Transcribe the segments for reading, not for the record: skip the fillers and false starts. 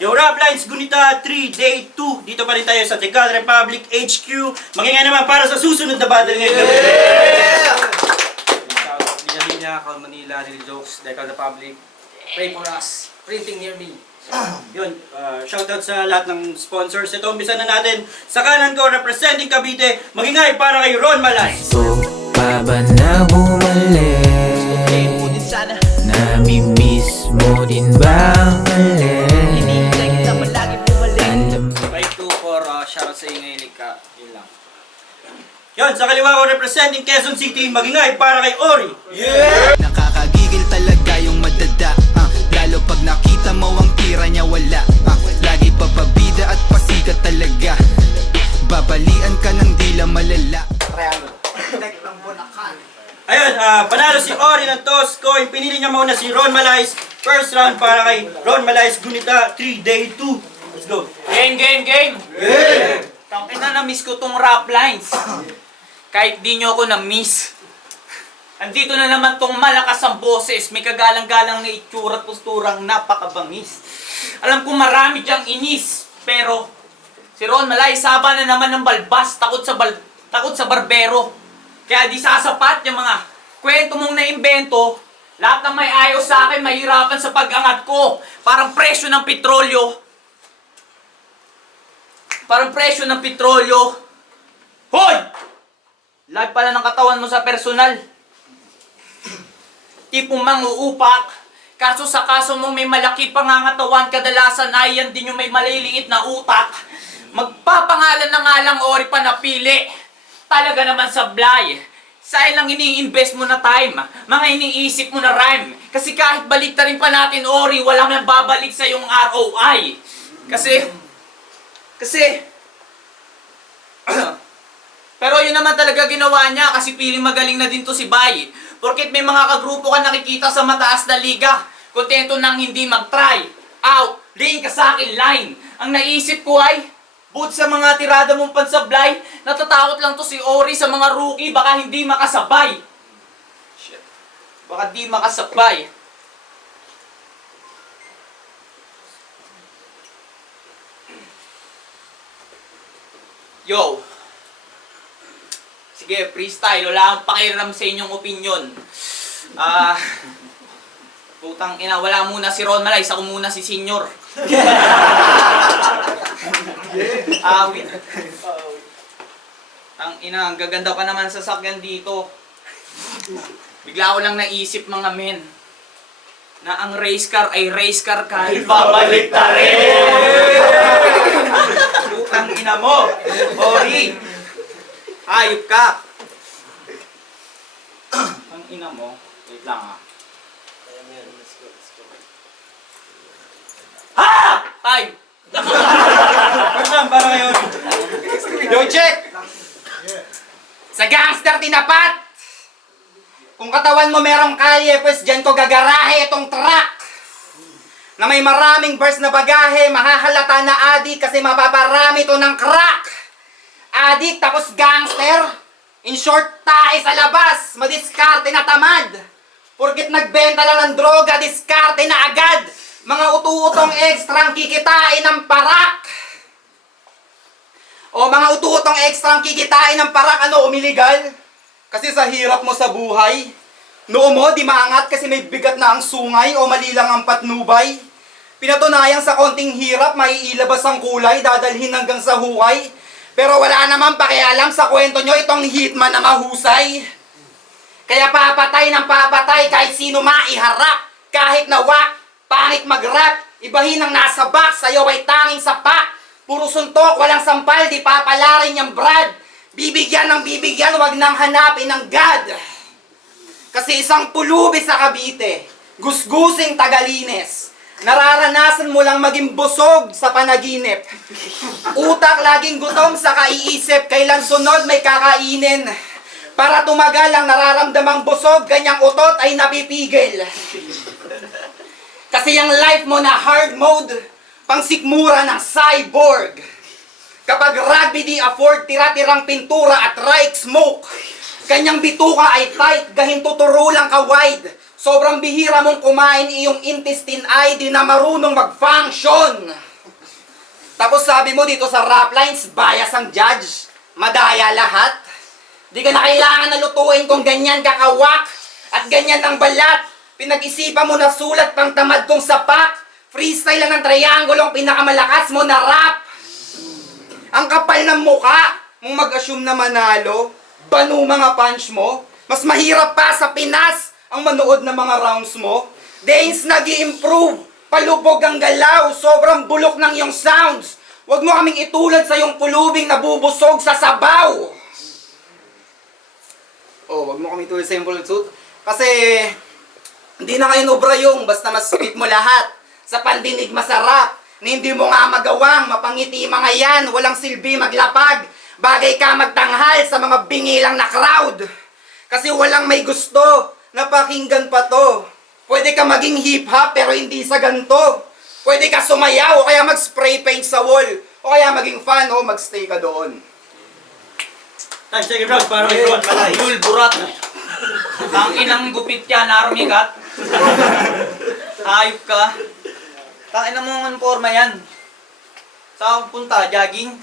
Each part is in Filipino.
Yung Rap Lines Gunita 3 Day 2. Dito pa rin tayo sa Tegal Republic HQ. Magingay naman para sa susunod na battle ngayon. Shoutout Linya, Cal Manila, Real Jokes, Tegal Republic. Pray for us. Printing near me. Yun, shoutout sa lahat ng sponsors. Ito, umpisa na natin. Sa kanan ko, representing Cavite, magingay para kay Ron Malay. Gusto pa ba na bumalik? Nami-miss mo din ba ang mali? Alam 524, shoutout sa ingay Lika. Yun lang. Yun, sa kaliwa ko, representing Quezon City, magingay para kay Ori. Nakakagigil talaga yung madada lalo pag nakita mo ang tira niya wala lagi papabida at pasikat talaga. Babalian ka ng dila malala. Ayun, panalo si Ori ng toss coin. Pinili niya muna si Ron Malays. First round para kay Ron Malays Gunita 3 Day 2. Let's go. Game! Tangina, na-miss ko tong Rap Lines. Kahit di nyo ako na-miss. Andito na naman tong malakas ang boses. May kagalang-galang na itsura at posturang napakabangis. Alam ko marami diyang inis. Pero si Ron Malay, saba na naman ng balbas. Takot sa barbero. Kaya di sasapat yung mga kwento mong naimbento. Lahat ng may ayaw sa akin, mahirapan sa pag-angat ko. Parang presyo ng petrolyo. Hoy! Lag pala ng katawan mo sa personal. Tipong manguupak. Kaso sa kaso mong may malaki pangangatawan, kadalasan ay yan din yung may maliliit na utak. Magpapangalan na nga lang Ori pa napili. Talaga naman sablay. Saan lang ini-invest mo na time, mga iniisip mo na rhyme. Kasi kahit balik rin pa natin Ori, wala nang babalik sa yung ROI. Kasi pero yun naman talaga ginawa niya kasi piling magaling na din to si Bay. Porket may mga kagrupo ka nakikita sa mataas na liga. Kontento nang hindi mag-try. Out, link ka sa akin line. Ang naisip ko ay, but sa mga tirada mong pansablay, natatakot lang to si Ori sa mga rookie, baka hindi makasabay. Shit. Baka di makasabay. Yo! Sige, freestyle. Wala akong pakiram sa inyong opinion. Putang ina, wala muna si Ron Malay. Ako muna si Senior. Awit. Tang ina, ang gaganda pa naman sa sakyan dito. Bigla ko lang naisip mga men na ang race car ay race car kahit babalik ta rin. Putang ina mo, Ori. Hayop ka. Ang ina mo. Wait lang Time! First round para kay Ori. Yo, check! Sa gangster tinapat! Kung katawan mo merong kalye, pues dyan ko gagarahe itong truck! Na may maraming bars na bagahe, mahahalata na adik kasi mapaparami to ng crack! Adik tapos gangster, in short tae sa labas, madiskarte na tamad! Porkit nagbenta lang ng droga, diskarte na agad! Mga utu-utong ekstrang kikitain ng parak! O mga utu-utong ekstrang kikitain ng parak, ano, umiligal? Kasi sa hirap mo sa buhay, noo mo di maangat kasi may bigat na ang sungay o mali lang ang patnubay. Pinatunayan sa konting hirap, maiilabas ang kulay, dadalhin hanggang sa huway. Pero wala naman pakialam sa kwento nyo itong hitman na mahusay. Kaya papatay ng papatay kahit sino maiharap. Kahit nawak, pangit mag-rap, ibahin ang nasa box, sa'yo ay tanging sapak. Puro suntok, walang sampal, di papalarin yung brad. Bibigyan ng bibigyan, wag nang hanapin ng God. Kasi isang pulubi sa Cavite, gusgusing Tagalines. Nararanasan mo lang maging busog sa panaginip. Utak laging gutom sa kaiisip, kailan sunod may kakainin. Para tumagal ang nararamdamang busog, ganyang utot ay napipigil. Kasi yung life mo na hard mode, pangsikmura ng cyborg. Kapag rugby di afford, tira-tirang pintura at right smoke. Kanyang bituka ay tight, gahin tuturo lang ka wide. Sobrang bihira mong kumain, iyong intestine ay di na marunong mag-function. Tapos sabi mo dito sa rap lines, bias ang judge. Madaya lahat. Di ka na kailangan na lutuin kung ganyan kakawak at ganyan ang balat. Pinag-isipan mo na sulat pang tamad kong sapak. Freestyle lang ng triangulong pinakamalakas mo na rap. Ang kapal ng muka mong mag-assume na manalo. Banu mga punch mo. Mas mahirap pa sa Pinas ang manood ng mga rounds mo. Days nag-i-improve. Palubog ang galaw. Sobrang bulok ng iyong sounds. Huwag mo kaming itulad sa iyong pulubing nabubusog sa sabaw. Oh, wag mo kami itulad sa iyong pulubing. Kasi hindi na kayo nobra yung basta mas speed mo lahat. Sa pandinig masarap. Na hindi mo nga magawang mapangiti mga yan. Walang silbi maglapag. Bagay ka magtanghal sa mga bingilang na crowd. Kasi walang may gusto. Napakinggan pa to. Pwede ka maging hip-hop pero hindi sa ganto. Pwede ka sumayaw o kaya mag-spray paint sa wall. O kaya maging fan o magstay ka doon. Time, second round para kay Ron Malays. Yul, burat. Ang inang gupit yan, armigat. Ayop ka. Tangina mo ang forma yan. Saan ka punta? Jogging?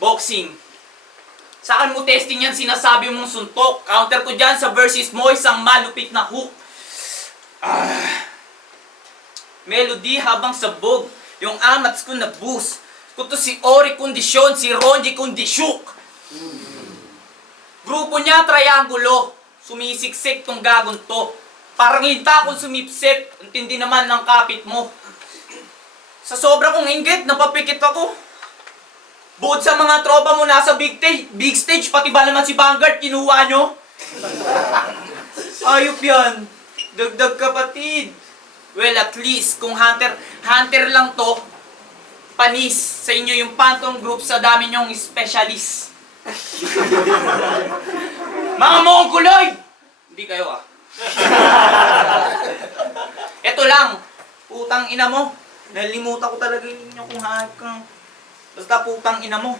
Boxing? Saan mo testing yan sinasabi mong suntok? Counter ko dyan sa versus mo, isang malupit na hook. Melody habang sabog. Yung amats ko na boost. Kuto si Ori kondisyon, si Ronji kondisyuk. Grupo niya, triangulo. Sumisiksik tong gagon to. Parang hinta akong sumipsip. Ang tindi naman ng kapit mo. Sa sobra kong inggit, napapikit ako. Bukod sa mga tropa mo nasa big stage, pati ba naman si Vanguard kinuha nyo? Ayop yan. Dagdag kapatid. Well, at least, kung hunter lang to, panis sa inyo yung Phantom Group sa dami nyong specialist. Mga mongoloid! Hindi kayo ah. Ito lang, putang ina mo. Nalimutan ko talaga yun kung hayop kang. Basta putang ina mo.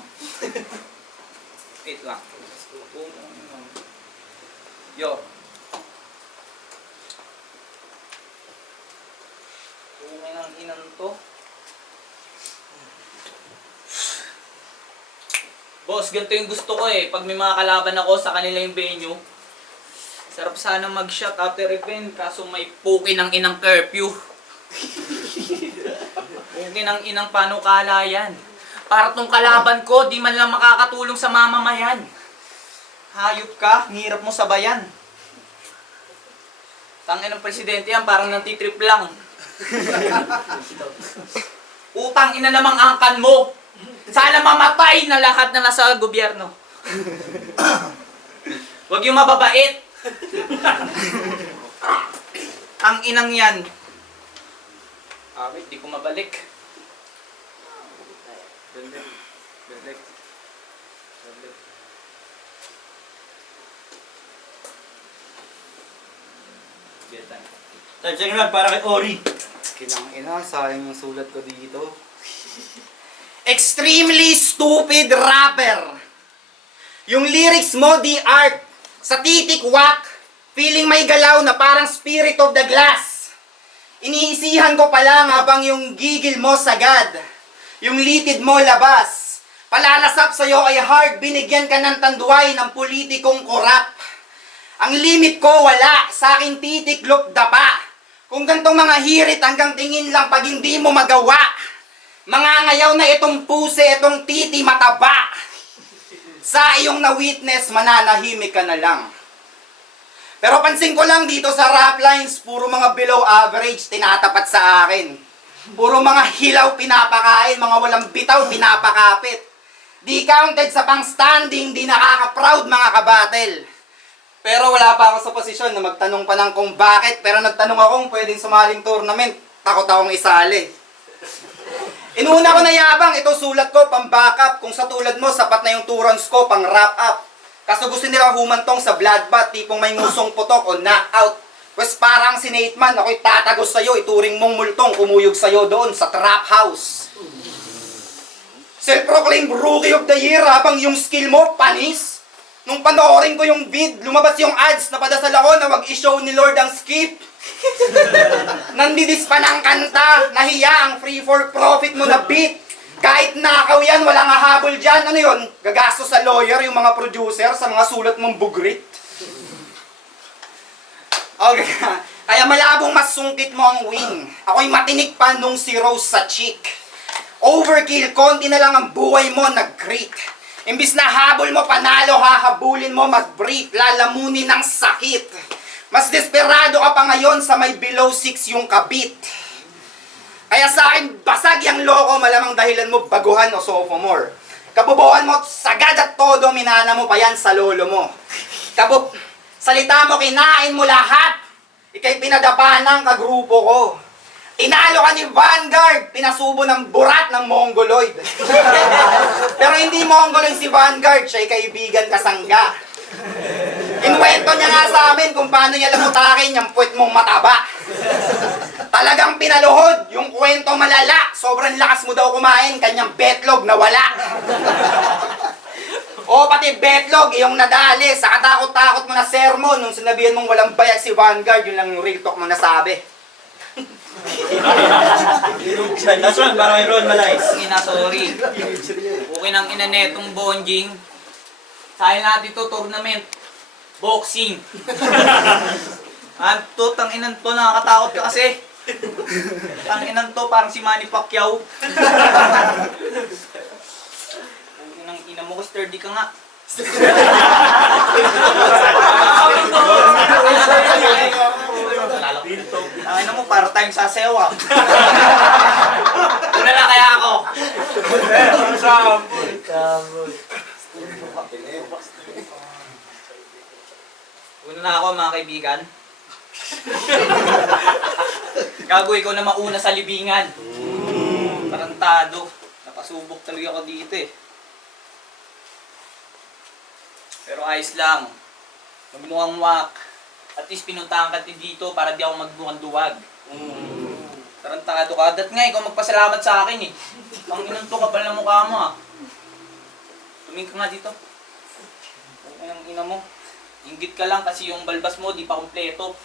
Wait lang. Yo. Putang ang inan to. Boss, ganito yung gusto ko eh. Pag may mga kalaban ako sa kanila yung venue, sarap sana mag-shot after event, kaso may puki ng inang curfew. Puki ng inang panukala yan. Para tong kalaban ko, di man lang makakatulong sa mamamayan. Hayop ka, hirap mo sabayan. Tangin ng presidente yan, parang nantitrip lang. Utang ina namang angkan mo. Sana mamatay na lahat na nasa gobyerno. Huwag yung mababait. Ang inang yan. Wait, di ko mabalik. Balik. Time, second round para kay Ori. Kinang ina, sayang yung sulat ko dito. Extremely stupid rapper. Yung lyrics mo, di art. Sa titik wak, feeling may galaw na parang spirit of the glass. Iniisihan ko pa lang habang yung gigil mo sagad. Yung litid mo labas. Palalasap sa'yo ay hard, binigyan ka ng tanduay ng politikong korap. Ang limit ko wala, sa akin titiklop dapa. Kung gantong mga hirit hanggang tingin lang pag hindi mo magawa. Mga ngayaw na itong puse, itong titi mataba. Sa iyong na-witness, mananahimik ka na lang. Pero pansin ko lang dito sa rap lines, puro mga below average tinatapat sa akin. Puro mga hilaw pinapakain, mga walang bitaw pinapakapit. Di counted sa pang standing, di nakaka-proud mga kabatel. Pero wala pa ako sa posisyon na magtanong pa ng kung bakit, pero nagtanong ako kung pwedeng sumaling tournament, takot akong isali. Inuna ko na yabang, ito sulat ko, pang backup. Kung sa tulad mo, sapat na yung 2 rounds ko, pang wrap up. Kaso gusto nila humantong sa bloodbath, tipong may musong putok o knockout. Pues parang si Nate Man, ako'y tatagos sa'yo, ituring mong multong, kumuyog sa'yo doon sa trap house. Self-proclaimed Rookie of the Year, habang yung skill mo, panis. Nung panoorin ko yung vid, lumabas yung ads, napadasal ako na wag i-show ni Lord ang skip. Nandidis pa ng kanta, nahiya ang free for profit mo na beat. Kahit nakaw yan, walang hahabol dyan. Ano yun? Gagastos sa lawyer yung mga producer sa mga sulat mong bugrit. Okay. Kaya malabong mas sungkit mo ang wing. Ako'y matinik pa nung si Rose sa cheek. Overkill, konti na lang ang buhay mo nag-greet. Imbis na habol mo panalo, hahabulin mo mag-break, lalamunin ng sakit. Mas desperado ka pa ngayon sa may below 6 yung kabit. Kaya sa akin, basag yung loko, malamang dahilan mo baguhan o sophomore. Kabubuhan mo, sagad at todo, minana mo pa yan sa lolo mo. Salita mo, kinain mo lahat. Ika'y pinadapa ng kagrupo ko. Inalo ka ni Vanguard, pinasubo ng burat ng Mongoloid. Pero hindi Mongoloid si Vanguard, siya'y kaibigan kasangga. Inwento niya nga sa amin kung paano niya lamutakin yung puwet mong mataba. Talagang pinaluhod, yung kwento malala. Sobrang lakas mo daw kumain, kanyang betlog nawala. O pati betlog, yung nadali, sa katakot-takot mo na sermon, nung sinabihan mong walang bayag si Vanguard, yun lang yung real talk mo nasabi. Last round para kay Ron Malays. Ina, sorry. Okay nang ina netong bonjing. Sayang natin to tournament. Boxing. Tang inan to, nakakatakot ka kasi. Tang inan to, parang si Manny Pacquiao. Nang ina mo ko, sturdy ka nga. Ang ina mo, para tayong sasayaw ah. Una na kaya ako. Una na ako mga kaibigan. Gago, ikaw na mauna sa libingan. Tarantado. Napasubok talaga ako dito eh. Pero ayos lang. Magmukhang wak. At least pinuntahan ka dito para di ako magmukhang duwag. Tarantado ka. Dat nga, ikaw magpasalamat sa akin eh. Ang inanto kapal na mukha mo ah. Tumingin ka nga dito. Ang ina mo. Inggit ka lang kasi yung balbas mo di pa kumpleto.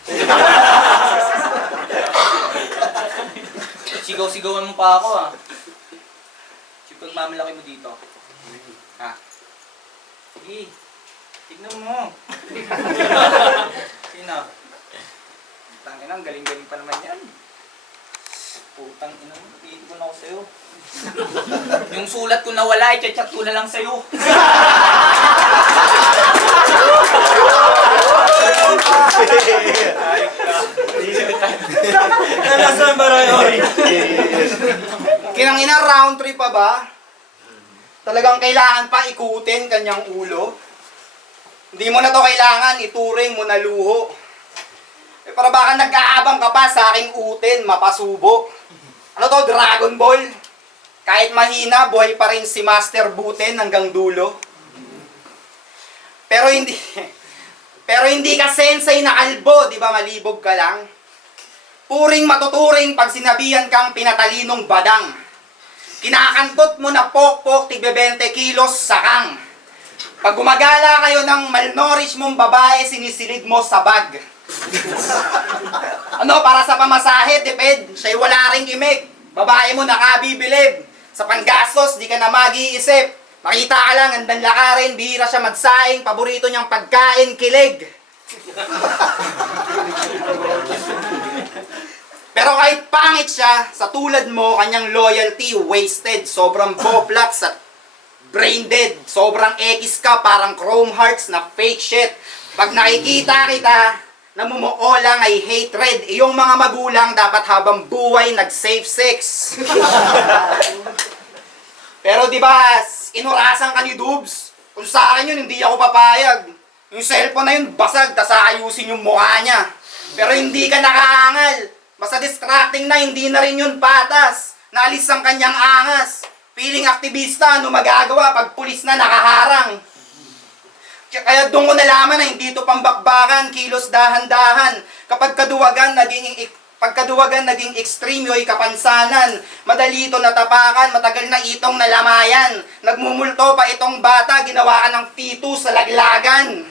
Sigaw-sigawan mo pa ako ah. Sipag mamalaki mo dito. Ha? Sige. Tignan mo. Sino? Putang ina, galing-galing pa naman yan. Putang ina, pilit ko na ako sa'yo. Yung sulat ko nawala, i-chat ko na lang sa'yo. Last round para kay Ori. Kinang ina, round 3 pa ba? Talagang kailangan pa ikutin kanyang ulo. Hindi mo na to kailangan, ituring mo na luho. Para baka nag-aabang ka pa sa aking utin, mapasubo. Ano to, Dragon Ball? Kahit mahina, buhay pa rin si Master Buten hanggang dulo. Pero hindi ka sensei na kalbo, di ba malibog ka lang? Puring matuturing pag sinabihan kang pinatalinong badang. Kinakantot mo na pok-pok, tigbe 20 kilos sakang. Pag gumagala kayo ng malnourished mong babae, sinisilid mo sa bag. Ano, para sa pamasahe, tipid, siya'y wala ring imig. Babae mo nakabibilib. Sa panggastos, di ka na mag-iisip. Makita ka lang, andan lakarin, bihira siya magsaing, paborito niyang pagkain, kilig. Pero kahit pangit siya, sa tulad mo, kanyang loyalty wasted. Sobrang boplax at brain dead. Sobrang ekis ka, parang Chrome Hearts na fake shit. Pag nakikita kita, namumuo lang ay hatred. Iyong mga magulang dapat habang buhay nag-safe sex. Pero di ba, inurasan ka ni Dubs? Kung sa akin yun, hindi ako papayag. Yung cellphone na yun, basag, tas aayusin yung mukha niya. Pero hindi ka nakaangal. Basta distracting na, hindi na rin yun patas. Naalis ang kanyang angas. Feeling aktivista, ano magagawa pag pulis na nakaharang? Kaya doon ko nalaman na hindi ito pambakbakan, kilos dahan-dahan. Kapag kaduwagan naging extreme, yo'y kapansanan. Madali ito natapakan, matagal na itong nalamayan. Nagmumulto pa itong bata, ginawa ka ng fetus sa laglagan.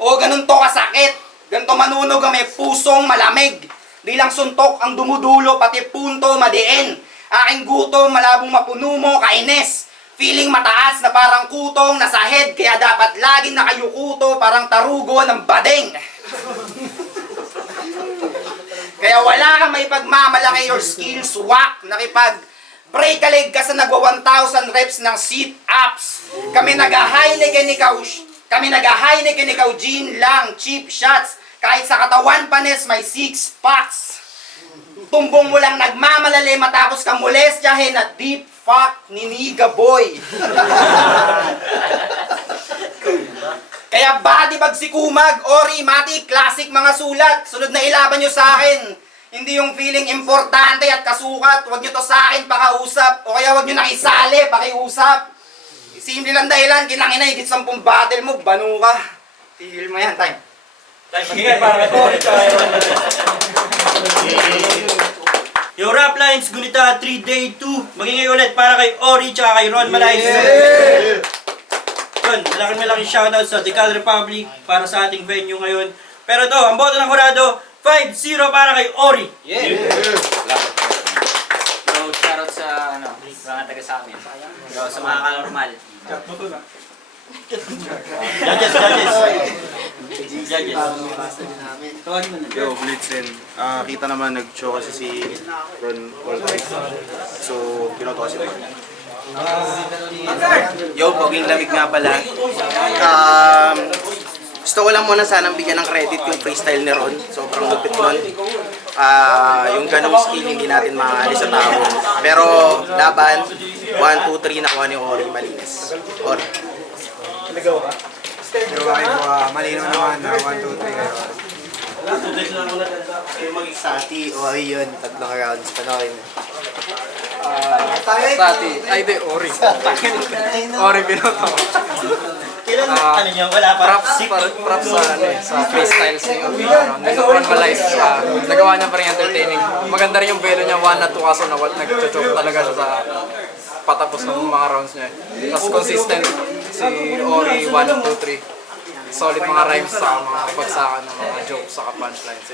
O ganun to kasakit. Ganito manunog ang may pusong malamig. Di lang suntok ang dumudulo, pati punto madiin. Aking gutom, malabong mapuno mo, kainis. Feeling mataas na parang kutong nasa head, kaya dapat laging nakayukuto parang tarugo ng bading. Kaya wala kang may pagmamalaki your skills, wak, break a leg ka sa nagwa 1,000 reps ng sit-ups. Kami nag-Heineken ikaw gin lang, cheap shots. Kahit sa katawan panes may 6 packs. Tumbong mo lang nagmamalali matapos kang molestyahin at deep fuck ni Niga Boy. Kaya body bag si Kumag, Ori, Mati, classic mga sulat. Sunod na ilaban nyo sa akin. Hindi yung feeling importante at kasukat. Huwag nyo to sa akin pakausap. O kaya huwag nyo nakisali, pakiusap. Simple lang dahilan, kinangina, higit 10 battle mo, banu ka. Tigil mo yan, time. Time, magiging para kay Ori tsaka kay Ron Malice. Yung rap lines, Gunita 3 Day 2. Magingay ulit para kay Ori tsaka kay Ron Malice. Yun, malaking shoutout sa Decal Republic para sa ating venue ngayon. Pero to, ang boto ng kurado, 5-0 para kay Ori. So, shoutout sa, mga taga sa amin. So, sa mga kanormal. Judges. Yo, Blitzen. Kita naman nag-show kasi si Ron Malice. So, pinoto kasi Ron. Yo, poging lamig nga pala. Gusto ko lang muna sanang bigyan ng credit yung freestyle ni Ron. Sobrang lupit nun. Yung ganong skill hindi natin maaali sa tao. Pero laban, 1, 2, 3 nakuha ni Ori malinis. Ori. Malino naman na 1, 2, 3 kayo. Sati, Ori yun. Tatlong rounds. Panorin. Sati, ay di, Ori. Ori binoto. Kailan ano niya, wala pa. Props sa freestyles ni Ron Malice. Nagawa niya pa rin entertaining. Maganda rin yung velo niya, 1 na 2 kaso na nag-choke talaga siya sa patapos ng mga rounds niya. Tapos consistent si Ori 1, 2, 3. Solid mga rhymes sa mga bagsakan ng mga jokes sa punchlines.